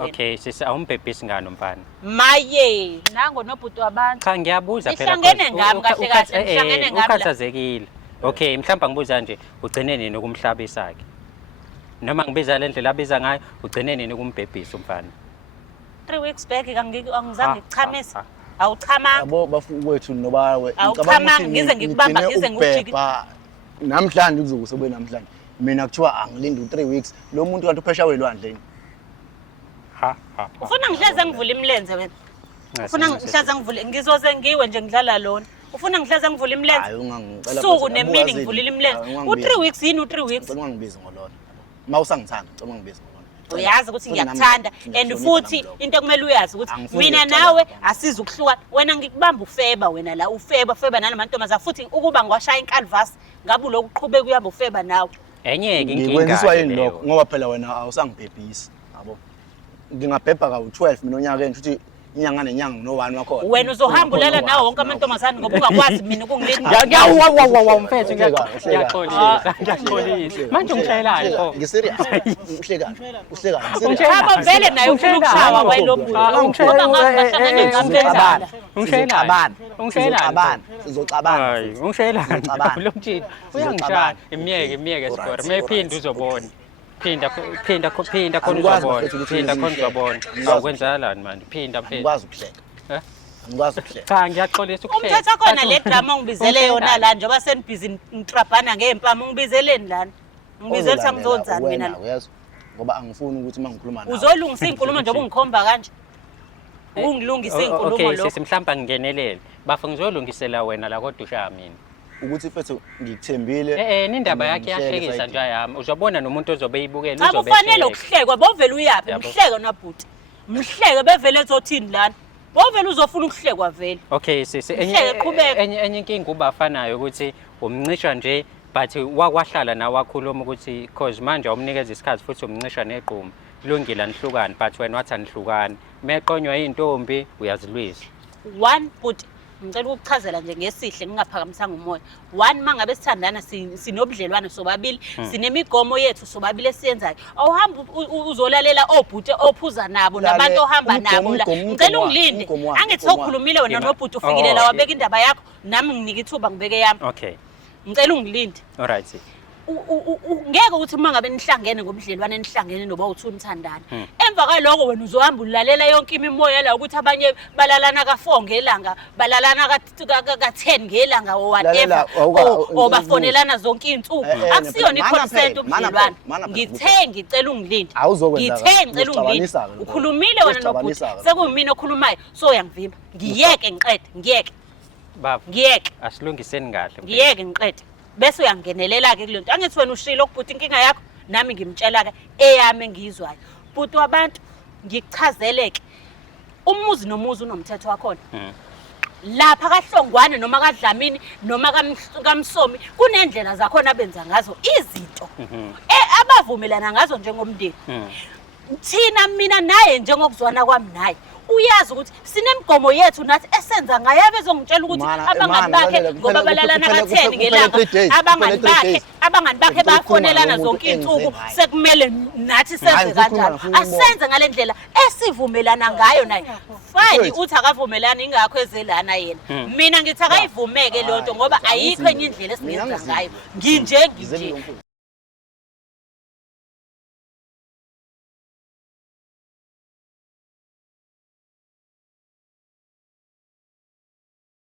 Okay, sisi awumbhebhisi ngani umfana? Maye, nango nobhuti wabantu. Cha ngiyabuza phela. Nihlangene ngami kahle kahle, nihlangene ngami. Ukhathazekile. Okay, mhlawumbe ngibuza nje ugcine nini ukumhlabisa ke? Noma ngibiza le ndlela abiza ngayo, ugcine nini ukumbhebhisa umfana? 3 weeks back angizange ngichamisa. Awuchamanga. Yabo bafowethu nobawe. Awuchamanga ngize ngikubamba ngize ngikujika. Namhlanje kuzokusebe namhlanje. Mina kuthiwa angilinde u3 weeks. Lo muntu kanti uphesha welwandleni. Ufuna ngihleze ngivule imlenze wena? Ufuna ngihleze ngivule ngizoze ngiwe nje ngidlala lona. Ufuna ngihleze ngivule imlenze? Hayi ungangicela. Suku nemini ngivulile imlenze. U3 weeks yini u3 weeks? Ngicela ungibize ngolona. Mawusangithanda ngicela ungibize ngolona. Uyazi ukuthi ngiyakuthanda and futhi into kumele uyazi ukuthi mina nawe asiza ukuhluka wena ngikubamba ufeba wena la ufeba nanamantomaza futhi ukuba ngwashaya incanvas ngabe lokhu uqhubeka uyamba ufeba nawe. Enye ke inkinga. Ngikwenziswa yini lokho ngoba phela wena awusangibhebhisi yabo. Ngingabhebha ka12 mina onyaka engithi inyanga nenyanga no1 wakho. Wena uzohamba ulala nawo wonke amantombazane ngoba ungakwazi mina ukungilinda. Ngiyawa mfethu ngiyaxolisa. Manje ungishayelani pho? Ngiserious. Uhleka. Hamba vele naye ufuna ukushawa wayilobhuti. Ngoba ngahlangene ngambezana. Ungishayelani? Sizocabana. Hayi, ungishayelani? Lo mtshini uyangishaya. Imiyeke score. Mayiphinda uzobona. Phinda khona uzobona. Phinda khona uzobona. Awukwenzakalani manje? Phinda. Ngikwazi ukuhleka. Ngikwazi ukuhleka. Cha ngiyaxolisa ukuhleka. Umthetho khona le drama ongibizele yona la njengoba senibhizi ngitrabhana ngempama ungibizeleni lana. Ngibizela samzonzani mina la. Uyazi ngoba angifuni ukuthi mangikhuluma nawe. Uzolungisa inkulumo njengoba ungikhomba kanje. Ungilungisa inkulumo lo. Okay, simhlamba ngingenelele. Bafa ngizolungisela wena la kodwa ushaya mina. Ukuthi mfethu ngikuthembile. Nindaba yakhe yahlekisa nje yami. Uzobona nomuntu ozobe eyibukela uzobe. Akufanele ukuhlekwa, bovela uyapi? Mhleke nabhuti. Mhleke bevele ethothini lana. Bovela uzofuna ukuhlekwa vele. Okay, sisi enye inkinga ubafanayo ukuthi umncisha nje but wakwahlala nawe wakhuluma ukuthi cause manje awumnikeza isikhathi futhi umncisha neqhuma. Kulungile nihlukane but wena wathi anihlukane. Meqonywa intombi uyazilwisa. One but ngicela ukuchazela nje ngesihle ngingaphakamisanga umoya. One mangabe sithandana sinobudlelwane sobabili, sinemigomo yethu sobabili esiyenzayo. Awuhamba uzolalela obhuti ophuza nabo nabantu ohamba nabo la. Ngicela ungilinde. Angithi sokhulumile wena nobhuti ufikile la wabeka indaba yakho nami nginika ithuba ngibeke yami. Okay. Ngicela ungilinde. All right. Ngeke ukuthi mangabe nihlangene ngobudlelwane nihlangene noba uthi unithandana. Emva kwaloko wena uzohamba ulalela yonke imimoya la ukuthi abanye balalana ka4 ngelanga, balalana ka10 ngelanga or whatever. Obafonelana zonke izinsuku. Akusiyona iconsent ubudlelwane. Ngicela ungilinde. Ngicela ungilinde. Ukhulumile wena nobhuti. Sekuyimina okhulumayo so uyangivimba. Ngiyeke ngiqede, ngiyeke. Baba. Ngiyeke. Asilungiseni kahle. Ngiyeke ngiqede. Bese uyangenelela ke kulento angithi wena ushilo ukubhuti inkinga yakho nami ngimtshela ke eyami engizwayo bhuti wabantu ngikuchazeleke umuzi nomuzi unomthetho wakhona lapha kaHlongwane noma kaDlamini noma kaMsomi kunendlela zakhona abenza ngazo izinto abavumelana ngazo njengomndeni thina mina naye njengokuzwana kwami naye uyazi ukuthi sinemigomo yethu nathi esenza ngayo abezongitshela ukuthi abangani bakhe ngoba balalana ka10 ngelanga abangani bakhe bafonelana zonke izinsuku sekumele nathi senze kanjalo asenze ngalendlela esivumelana ngayo naye fine uthi akavumelana ingakho ezelana yena mina ngithi akayivumeke le nto ngoba ayikho enye indlela esingenza ngayo nginje